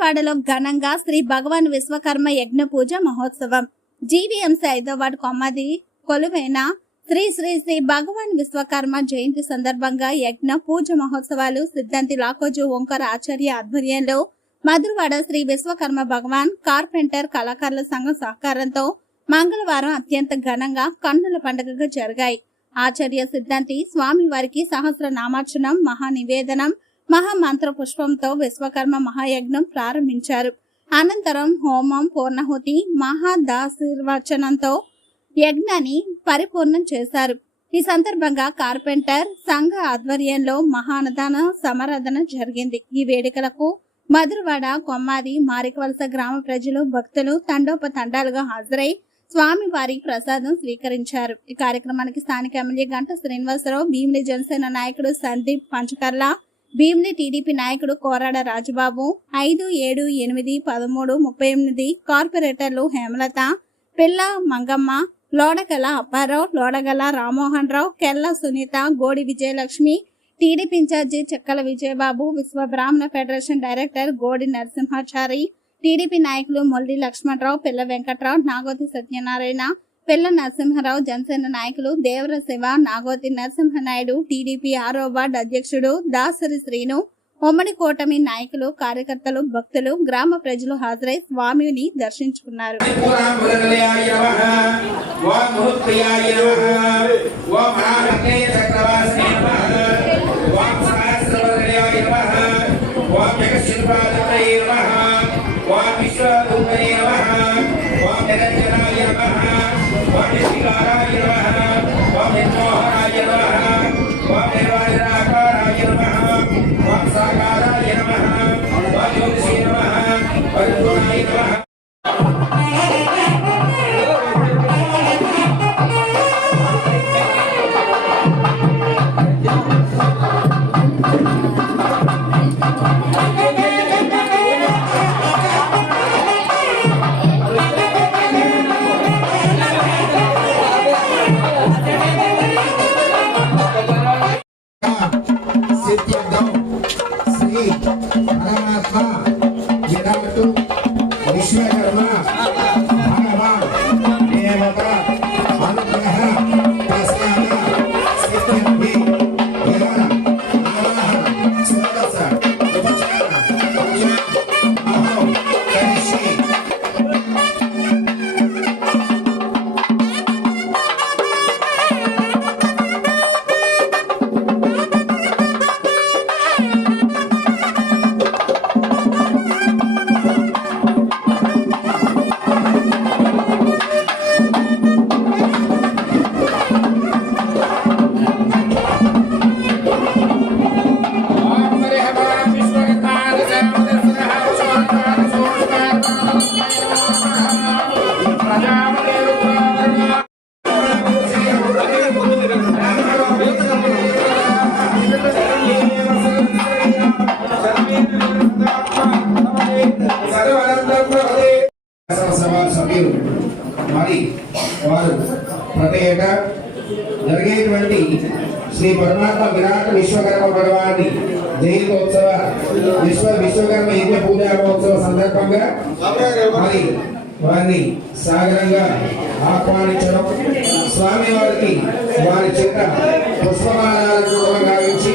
విజయవాడలో ఘనంగా శ్రీ భగవాన్ విశ్వకర్మ యజ్ఞ పూజ మహోత్సవం. జీవీఎంసీ ఐదో వార్డు కొమ్మది కొలువైన శ్రీ శ్రీ శ్రీ భగవాన్ విశ్వకర్మ జయంతి సందర్భంగా యజ్ఞ పూజ మహోత్సవాలు సిద్ధాంతి లాకోజు ఓంకార ఆచార్య ఆధ్వర్యంలో మధురవాడ శ్రీ విశ్వకర్మ భగవాన్ కార్పెంటర్ కళాకారుల సంఘం సహకారంతో మంగళవారం అత్యంత ఘనంగా కన్నుల పండుగగా జరిగాయి. ఆచార్య సిద్ధాంతి స్వామి వారికి సహస్ర నామార్చనం మహా నివేదనం మహామంత్ర పుష్పంతో విశ్వకర్మ మహాయజ్ఞం ప్రారంభించారు. అనంతరం హోమం పూర్ణహుతి మహాదాశీర్వచనంతో యజ్ఞాన్ని పరిపూర్ణం చేశారు. ఈ సందర్భంగా కార్పెంటర్ సంఘ ఆధ్వర్యంలో మహానదాన సమరాధన జరిగింది. ఈ వేడుకలకు మధురవాడ కొమ్మాది మారికవలస గ్రామ ప్రజలు భక్తులు తండోపతండాలుగా హాజరై స్వామి వారి ప్రసాదం స్వీకరించారు. ఈ కార్యక్రమానికి స్థానిక ఎమ్మెల్యే గంట శ్రీనివాసరావు భీమిలి జనసేన నాయకుడు సందీప్ పంచకర్ల భీమిలి టీడీపీ నాయకుడు కోరాడ రాజుబాబు ఐదు ఏడు ఎనిమిది పదమూడు ముప్పై ఎనిమిది కార్పొరేటర్లు Hemalatha Pilla Mangamma Lodagala Apparao Lodagala Rammohan Rao Kella Sunitha Godi Vijayalakshmi TDP incharge Chekkala Vijayababu Viswa Brahmana federation director Godi Narasimhachari TDP నాయకులు మొల్లి లక్ష్మణరావు పిల్ల వెంకట్రావు నాగోతి సత్యనారాయణ పిల్ల నరసింహారావు జనసేన నాయకులు దేవర శివ నాగోతి నరసింహనాయుడు టీడీపీ ఆరో వార్డు అధ్యక్షుడు దాసరి శ్రీను ఉమ్మడి కూటమి నాయకులు కార్యకర్తలు భక్తులు గ్రామ ప్రజలు హాజరై స్వామిని దర్శించుకున్నారు. ఓం ఓం శ్రీ పరమాత్మ యదాటు వారు ప్రతి ఏటా జరిగేటువంటి శ్రీ పరమాత్మ విరాట్ విశ్వకర్మ భగవాని జయంతోత్సవ విశ్వ విశ్వకర్మ యజ్ఞ పూజా మహోత్సవ సందర్భంగా మరి వారిని సాగరంగా ఆహ్వానించడం స్వామి వారికి వారి చేత పుష్పమాలను గావించి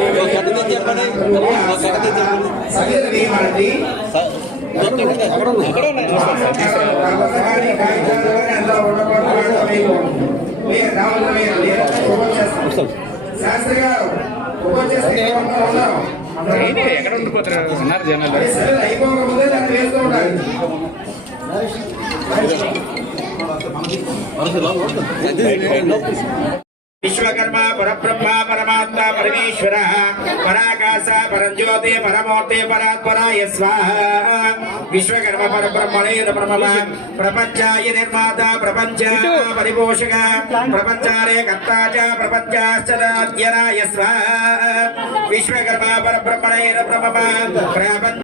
పడే శాస్త్రి గారు ఎక్కడ ఉండిపోతారు ఉన్నారు జనాలు అయిపోకముందే దాన్ని వేస్తూ ఉండాలి మనసు विश्वकर्मा परब्रह्म परमात्मा परमेश्वर पराकाश परज्योति परमूर्ति परात्पराय स्वाहा। विश्वकर्म परब्रह्मणे ब्रह्म प्रपंचाय निर्माता प्रपंच परिपोषक प्रपंचारे कर्ता च प्रपंचाश्चराय स्वाहा। विश्वकर्मा परब्रह्मणे ब्रह्म